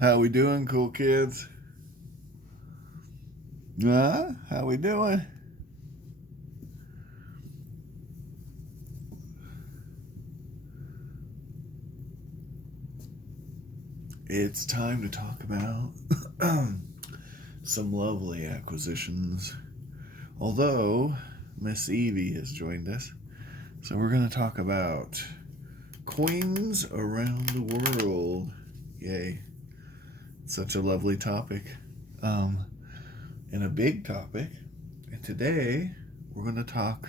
How we doing, cool kids? How we doing? It's time to talk about some lovely acquisitions. Although Miss Evie has joined us, so we're going to talk about coins around the world. Yay! Such a lovely topic, and a big topic. And today we're going to talk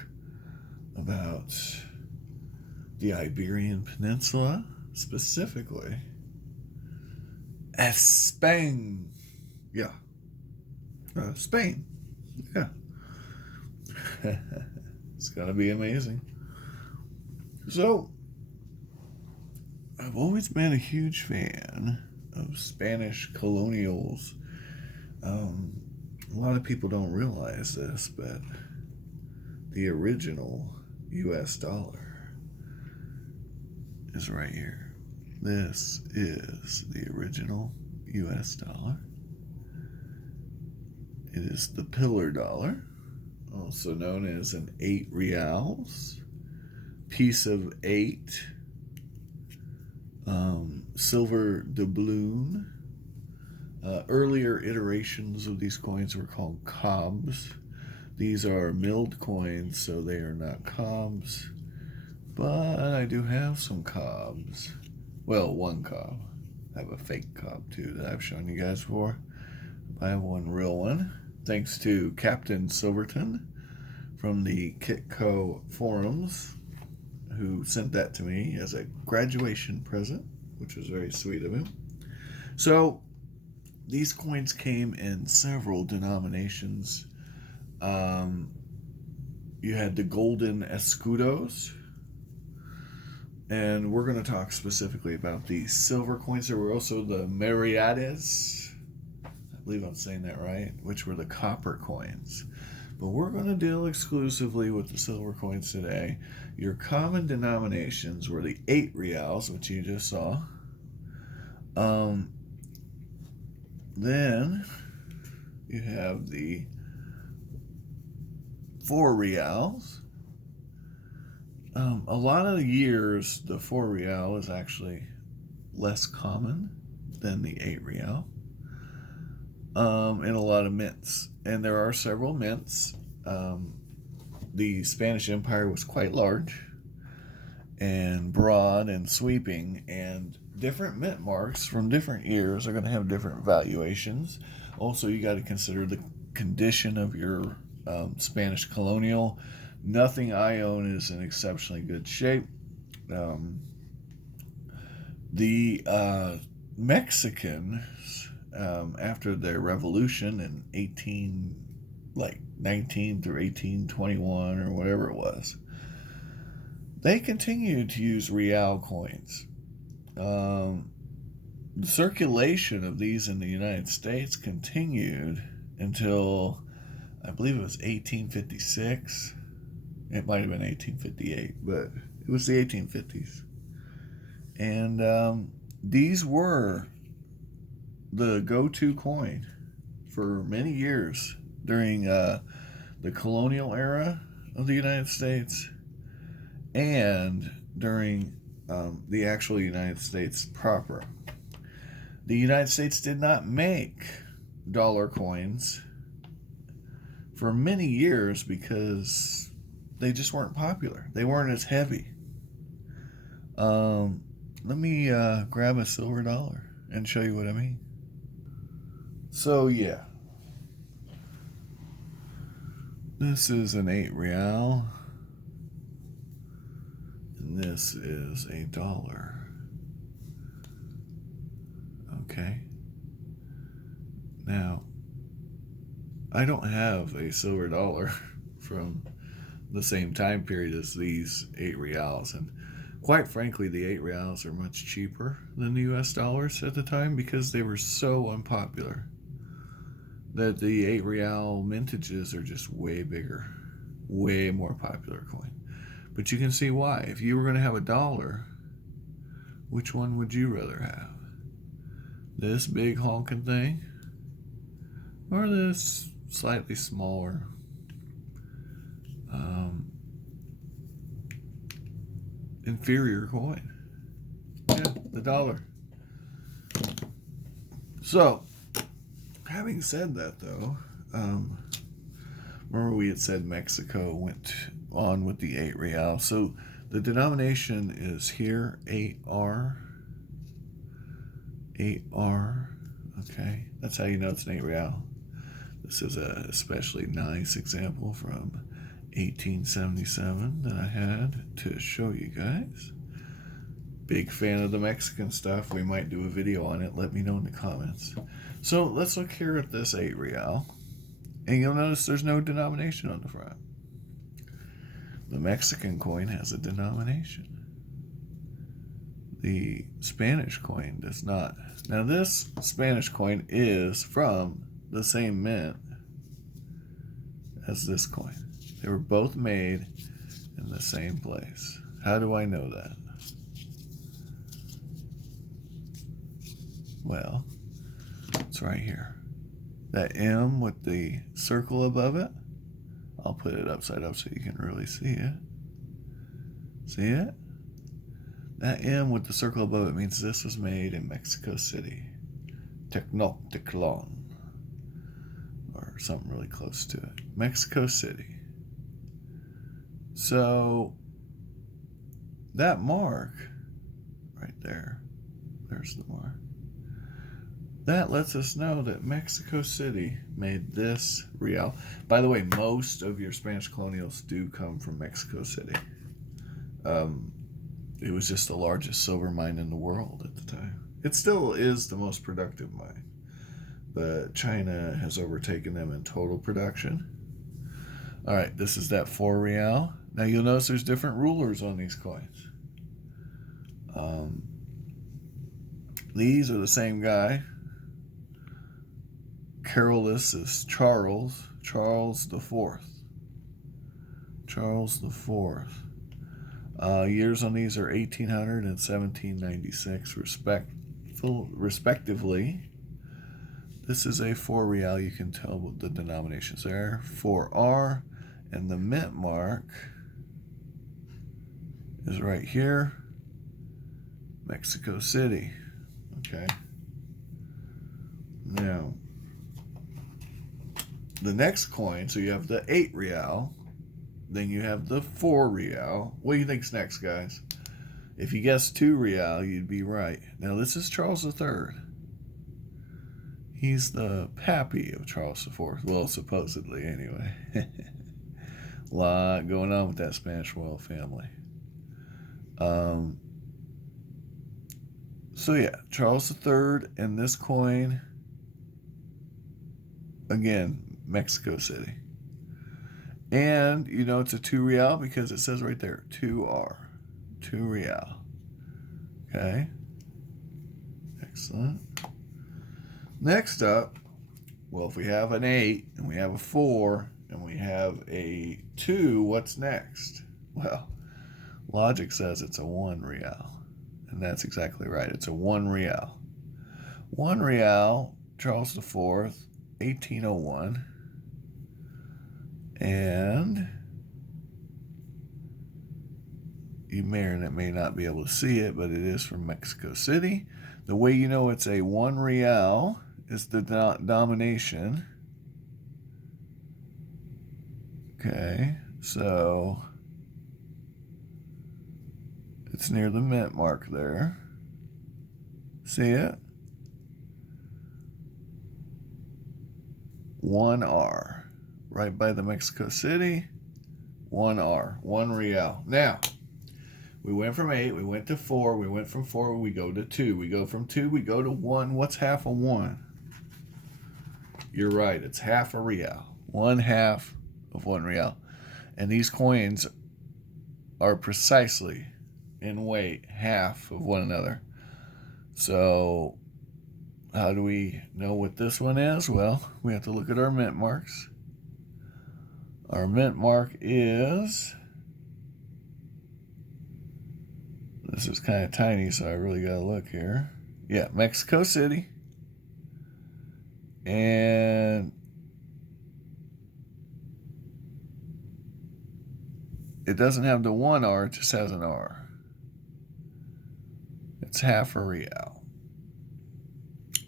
about the Iberian Peninsula, specifically Spain. Yeah. Spain. Yeah. It's going to be amazing. So, I've always been a huge fan of Spanish colonials. A lot of people don't realize this, but the original US dollar is right here. This is the original US dollar. It is the pillar dollar, also known as an 8 reals, piece of 8, silver doubloon. Earlier iterations of these coins were called cobs. These are milled coins, so they are not cobs, but I do have some cobs. Well, one cob. I have a fake cob too that I've shown you guys before. I have one real one, thanks to Captain Silverton from the Kitco forums, who sent that to me as a graduation present, which was very sweet of him. So, these coins came in several denominations. You had the golden escudos, and we're going to talk specifically about the silver coins. There were also the Meriades, I believe I'm saying that right, which were the copper coins. But we're going to deal exclusively with the silver coins today. Your common denominations were the 8 reals, which you just saw. Then you have the 4 reals. A lot of the years, the 4 real is actually less common than the 8 real. In a lot of mints. And there are several mints. The Spanish Empire was quite large and broad and sweeping, and different mint marks from different years are going to have different valuations. Also, you got to consider the condition of your Spanish colonial. Nothing I own is in exceptionally good shape. The Mexicans, after their revolution in 19 through 1821 or whatever it was, they continued to use real coins. The circulation of these in the United States continued until, I believe it was 1856. It might have been 1858, but it was the 1850s. And these were the go-to coin for many years during the colonial era of the United States and during the actual United States proper. The United States did not make dollar coins for many years because they just weren't popular. They weren't as heavy. Let me grab a silver dollar and show you what I mean. So, yeah. This is an 8 real. And this is a dollar. Okay. Now, I don't have a silver dollar from the same time period as these 8 reals, and quite frankly, the 8 reals are much cheaper than the US dollars at the time because they were so unpopular that the 8 real mintages are just way bigger, way more popular coin. But you can see why. If you were going to have a dollar, which one would you rather have? this big honking thing, or this slightly smaller inferior coin. Yeah, the dollar. So, having said that, though, remember we had said Mexico went on with the 8 real. So the denomination is here, 8R. 8R. Okay, that's how you know it's an 8 real. This is a especially nice example from 1877 that I had to show you guys. Big fan of the Mexican stuff. We might do a video on it. Let me know in the comments. So let's look here at this 8 real. And you'll notice there's no denomination on the front. The Mexican coin has a denomination. The Spanish coin does not. Now this Spanish coin is from the same mint as this coin. They were both made in the same place. How do I know that? Well, it's right here. That M with the circle above it, I'll put it upside up so you can really see it. See it? That M with the circle above it means this was made in Mexico City. Tecnoctitlan. Or something really close to it. Mexico City. So, that mark, right there, there's the mark. That lets us know that Mexico City made this real. By the way, most of your Spanish colonials do come from Mexico City. It was just the largest silver mine in the world at the time. It still is the most productive mine, but China has overtaken them in total production. All right, this is that 4 real. Now you'll notice there's different rulers on these coins. These are the same guy. Carolus is Charles the Fourth. Charles the Fourth. Years on these are 1800 and 1796 respectively. This is a 4 real. You can tell what the denominations there. 4R, and the mint mark is right here. Mexico City. Okay. Now, the next coin, so you have the 8 real, then you have the 4 real. What do you think's next, guys? If you guessed 2 real, you'd be right. Now, this is Charles III. He's the pappy of Charles IV. Well, supposedly, anyway. A lot going on with that Spanish royal family. So, yeah, Charles III and this coin, again, Mexico City. And you know it's a 2 real because it says right there, 2R. 2 real. Okay. Excellent. Next up, well, if we have an 8 and we have a 4 and we have a 2, what's next? Well, logic says it's a 1 real. And that's exactly right. It's a 1 real. 1 real, Charles IV, 1801. And you may or may not be able to see it, but it is from Mexico City. The way you know it's a 1 real is the denomination. Okay, so it's near the mint mark there. See it? 1R. Right by the Mexico City. 1R. 1 real. Now, we went from 8, we went to 4, we went from 4, we go to 2. We go from 2, we go to 1. What's half of 1? You're right, it's half a real. 1/2 of 1 real. And these coins are precisely in weight half of one another. So, how do we know what this one is? Well, we have to look at our mint marks. Our mint mark is, this is kind of tiny, so I really got to look here. Yeah, Mexico City. And it doesn't have the 1 R, it just has an R. It's half a real.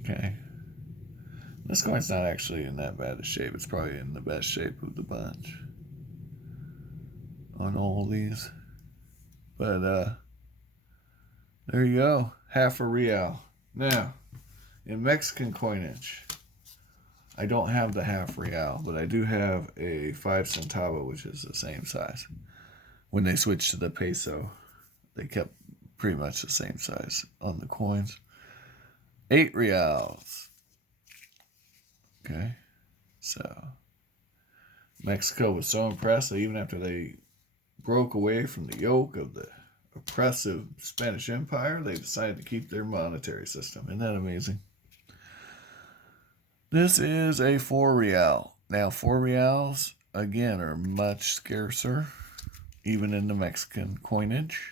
Okay. This coin's not actually in that bad a shape. It's probably in the best shape of the bunch on all these. But there you go. Half a real. Now, in Mexican coinage, I don't have the half real, but I do have a 5 centavo, which is the same size. When they switched to the peso, they kept pretty much the same size on the coins. 8 reals. Okay, so Mexico was so impressed that even after they broke away from the yoke of the oppressive Spanish Empire, they decided to keep their monetary system. Isn't that amazing? This is a 4 real. Now, 4 reals, again, are much scarcer, even in the Mexican coinage.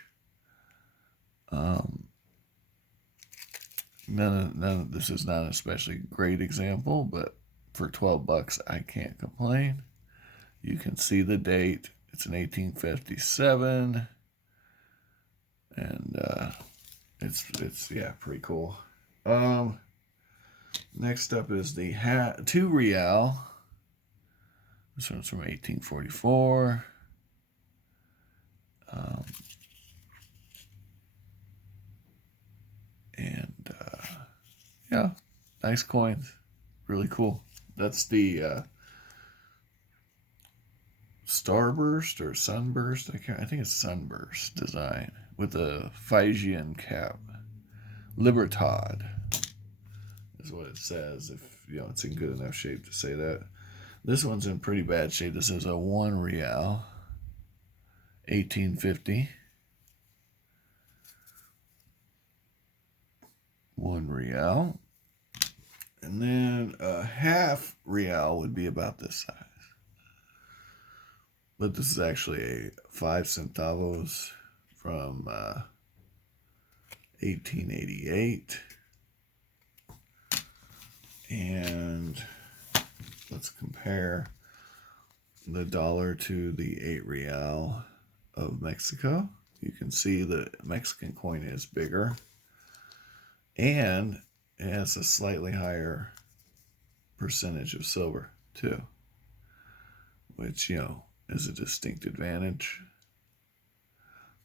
This is not an especially great example, but for $12, I can't complain. You can see the date. It's in 1857, and it's yeah, pretty cool. Next up is the 2 real. This one's from 1844. Yeah, nice coins. Really cool. That's the Starburst or Sunburst. I think it's Sunburst design with a Phrygian cap. Libertad is what it says. If it's in good enough shape to say that. This one's in pretty bad shape. This is a 1 real, 1850. 1 real. And then a half real would be about this size. But this is actually a 5 centavos from 1888. And let's compare the dollar to the 8 real of Mexico. You can see the Mexican coin is bigger. And it has a slightly higher percentage of silver, too. Which, is a distinct advantage.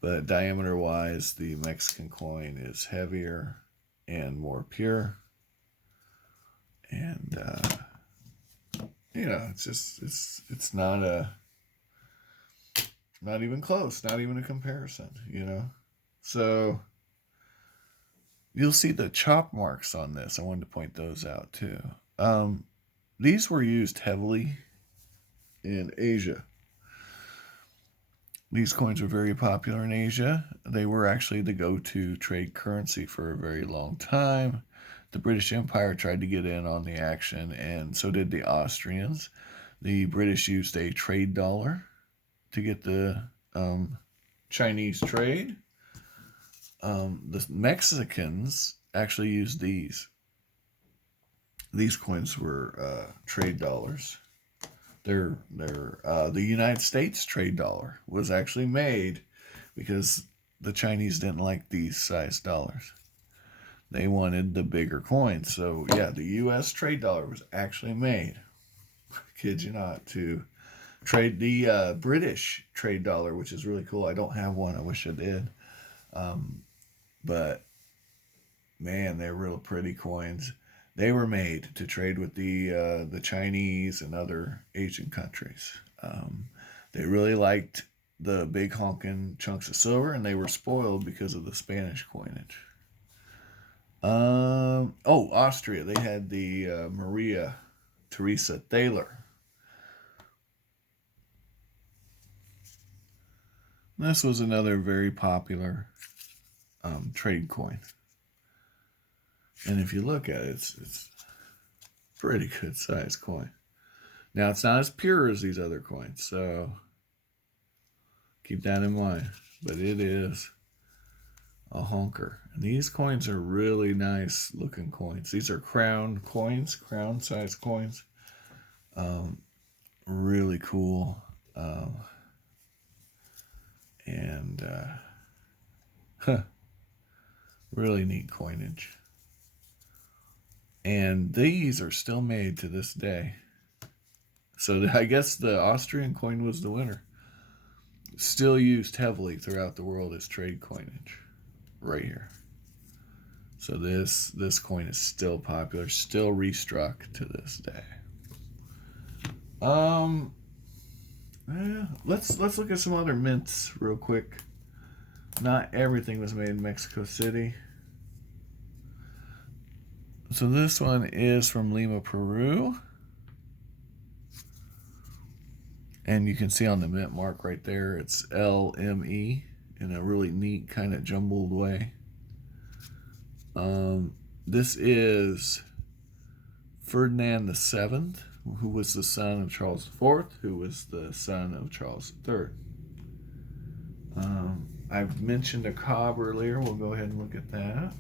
But diameter-wise, the Mexican coin is heavier and more pure. And, it's not even close, not even a comparison, So you'll see the chop marks on this. I wanted to point those out too. These were used heavily in Asia. These coins were very popular in Asia. They were actually the go-to trade currency for a very long time. The British Empire tried to get in on the action, and so did the Austrians. The British used a trade dollar to get the Chinese trade. The Mexicans actually used these. These coins were trade dollars. The United States trade dollar was actually made because the Chinese didn't like these size dollars. They wanted the bigger coins. So, yeah, the U.S. trade dollar was actually made, kid you not, to trade the British trade dollar, which is really cool. I don't have one. I wish I did. But, man, they're real pretty coins. They were made to trade with the Chinese and other Asian countries. They really liked the big honking chunks of silver, and they were spoiled because of the Spanish coinage. Austria. They had the Maria Theresa Thaler. This was another very popular trade coin. And if you look at it, it's pretty good size coin. Now, it's not as pure as these other coins, so keep that in mind. But it is a honker. And these coins are really nice looking coins. These are crown coins, crown size coins. Really cool. And really neat coinage. And these are still made to this day. So I guess the Austrian coin was the winner. Still used heavily throughout the world as trade coinage. Right here. So this coin is still popular, still restruck to this day. Let's look at some other mints real quick. Not everything was made in Mexico City. So this one is from Lima, Peru. And you can see on the mint mark right there, it's LME in a really neat kind of jumbled way. This is Ferdinand VII, who was the son of Charles IV, who was the son of Charles III. I've mentioned a cob earlier. We'll go ahead and look at that.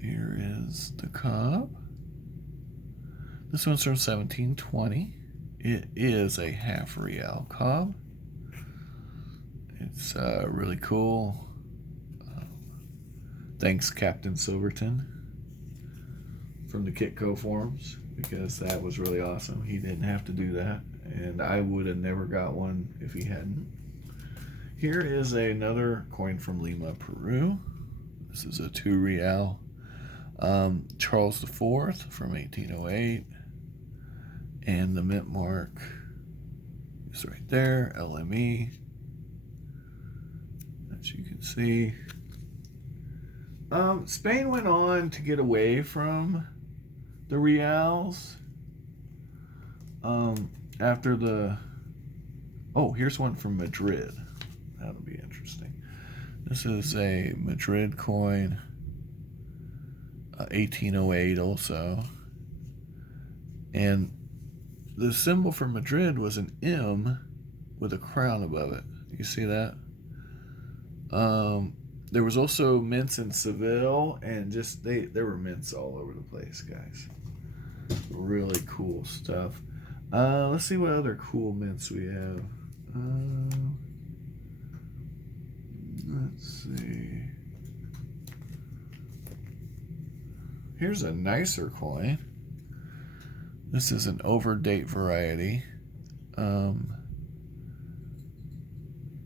Here is the cob. This one's from 1720. It is a half real cob. It's really cool. Thanks, Captain Silverton, from the Kitco forums, because that was really awesome. He didn't have to do that, and I would have never got one if he hadn't. Here is another coin from Lima, Peru. This is a 2 real. Charles IV from 1808. And the mint mark is right there, LME. As you can see. Spain went on to get away from the reals after the... Oh, here's one from Madrid. That'll be interesting. This is a Madrid coin, 1808 also. And the symbol for Madrid was an M with a crown above it. You see that? There was also mints in Seville, and just there were mints all over the place, guys. Really cool stuff. Let's see what other cool mints we have. Let's see. Here's a nicer coin. This is an overdate variety.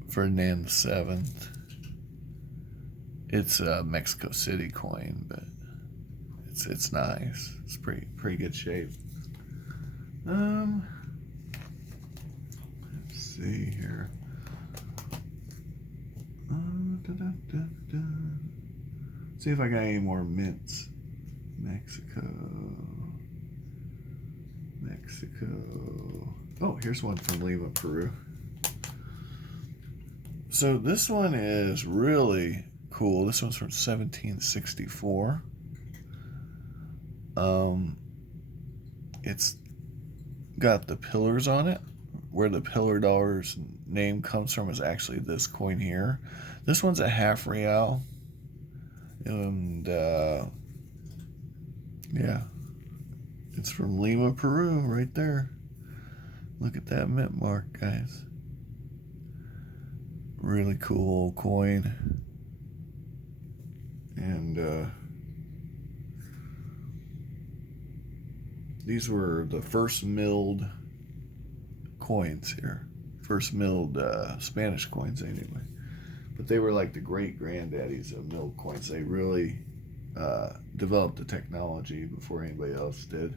Ferdinand VII. It's a Mexico City coin, but it's nice. It's pretty good shape. Let's see here. See if I got any more mints. Mexico. Oh, here's one from Lima, Peru. So this one is really cool. This one's from 1764. It's got the pillars on it. Where the pillar dollar's name comes from is actually this coin here. This one's a half real. And yeah, it's from Lima, Peru, right there. Look at that mint mark, guys. Really cool coin. And these were the first milled coins here. First milled Spanish coins, anyway. But they were like the great granddaddies of milled coins. They really developed the technology before anybody else did,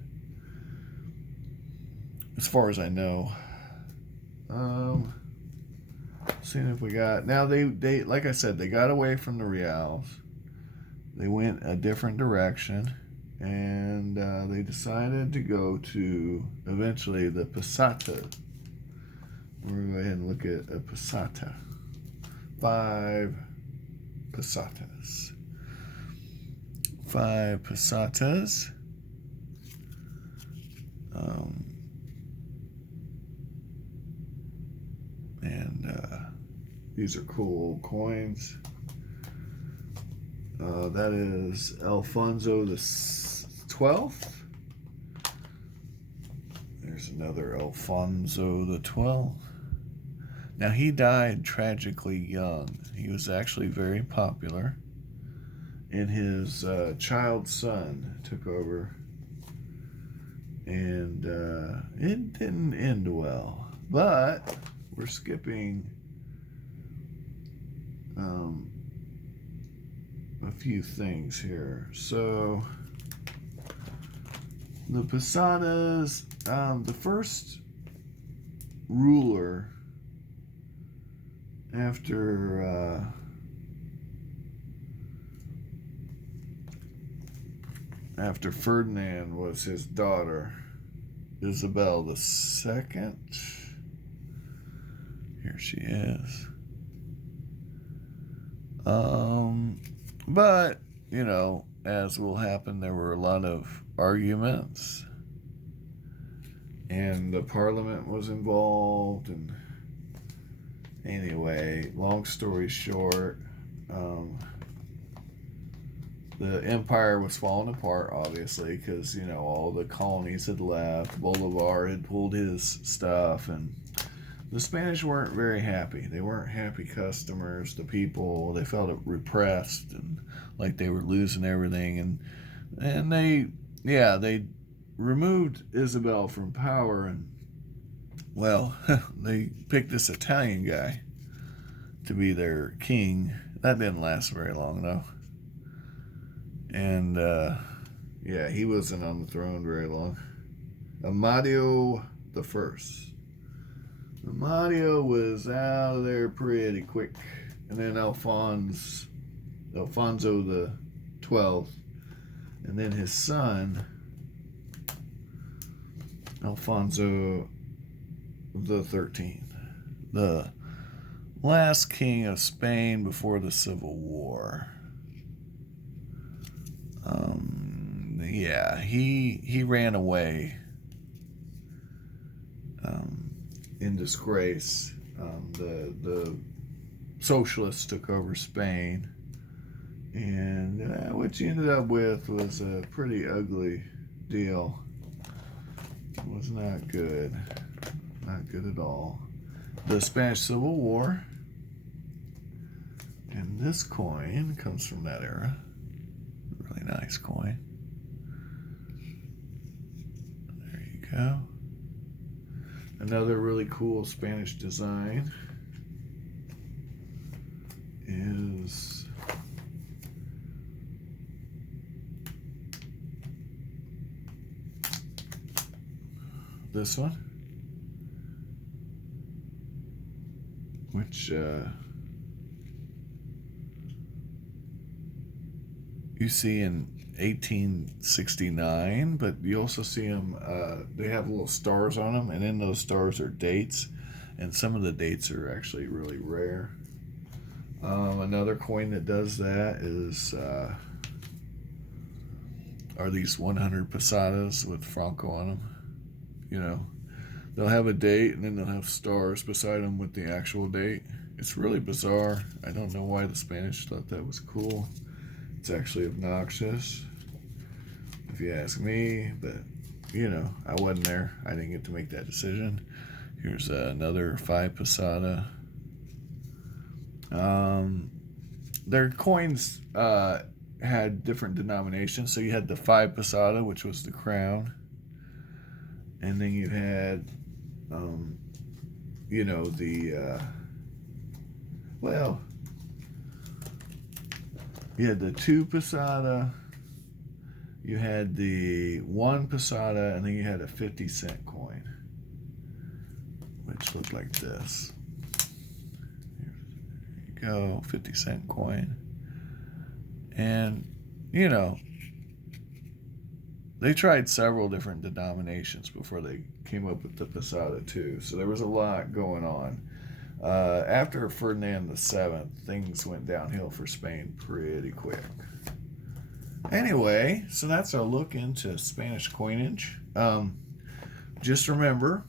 as far as I know. Seeing if we got... Now, they like I said, they got away from the reals. They went a different direction. And they decided to go to, eventually, the peseta. We're going to go ahead and look at a peseta. 5 pesetas. 5 pesetas. And these are cool coins. That is Alfonso the 12th. There's another Alfonso the 12th. Now, he died tragically young. He was actually very popular, and his child son took over, and it didn't end well. But we're skipping a few things here. So the Posadas, the first ruler after Ferdinand was his daughter, Isabel II. Here she is. But, you know, as will happen, there were a lot of arguments, and the parliament was involved, and anyway, long story short, the empire was falling apart, obviously, because, you know, all the colonies had left. Bolivar had pulled his stuff, and the Spanish weren't very happy. They weren't happy customers. The people, they felt repressed and like they were losing everything. And they removed Isabel from power, and, well, they picked this Italian guy to be their king. That didn't last very long, though. And, he wasn't on the throne very long. Amadeo the First. Amadeo was out of there pretty quick. And then Alfonso the 12th. And then his son, Alfonso the 13th. The last king of Spain before the Civil War. He ran away in disgrace. The socialists took over Spain, and what you ended up with was a pretty ugly deal. It was not good. Not good at all. The Spanish Civil War. And this coin comes from that era. Really nice coin. There you go. Another really cool Spanish design is this one, which you see in 1869, but you also see them, they have little stars on them, and in those stars are dates, and some of the dates are actually really rare. Another coin that does that is are these 100 pesetas with Franco on them. You know, they'll have a date, and then they'll have stars beside them with the actual date. It's really bizarre. I don't know why the Spanish thought that was cool. It's actually obnoxious, if you ask me, but, you know, I wasn't there. I didn't get to make that decision. Here's another 5 peseta. Their coins had different denominations. So you had the 5 peseta, which was the crown. And then you had, you know, you had the 2 peseta, you had the 1 peseta, and then you had a 50-cent coin, which looked like this. There you go, 50-cent coin. And, you know, they tried several different denominations before they came up with the peseta too. So there was a lot going on. After Ferdinand VII, things went downhill for Spain pretty quick. Anyway, so that's our look into Spanish coinage. Just remember,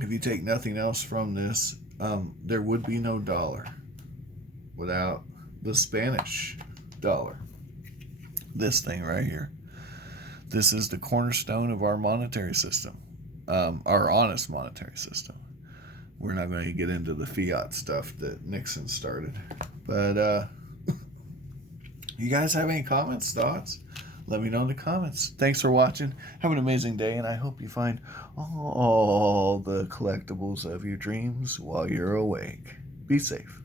if you take nothing else from this, There would be no dollar without the Spanish dollar. This thing right here. This is the cornerstone of our monetary system, our honest monetary system. We're not going to get into the fiat stuff that Nixon started. But you guys have any comments, thoughts? Let me know in the comments. Thanks for watching. Have an amazing day, and I hope you find all the collectibles of your dreams while you're awake. Be safe.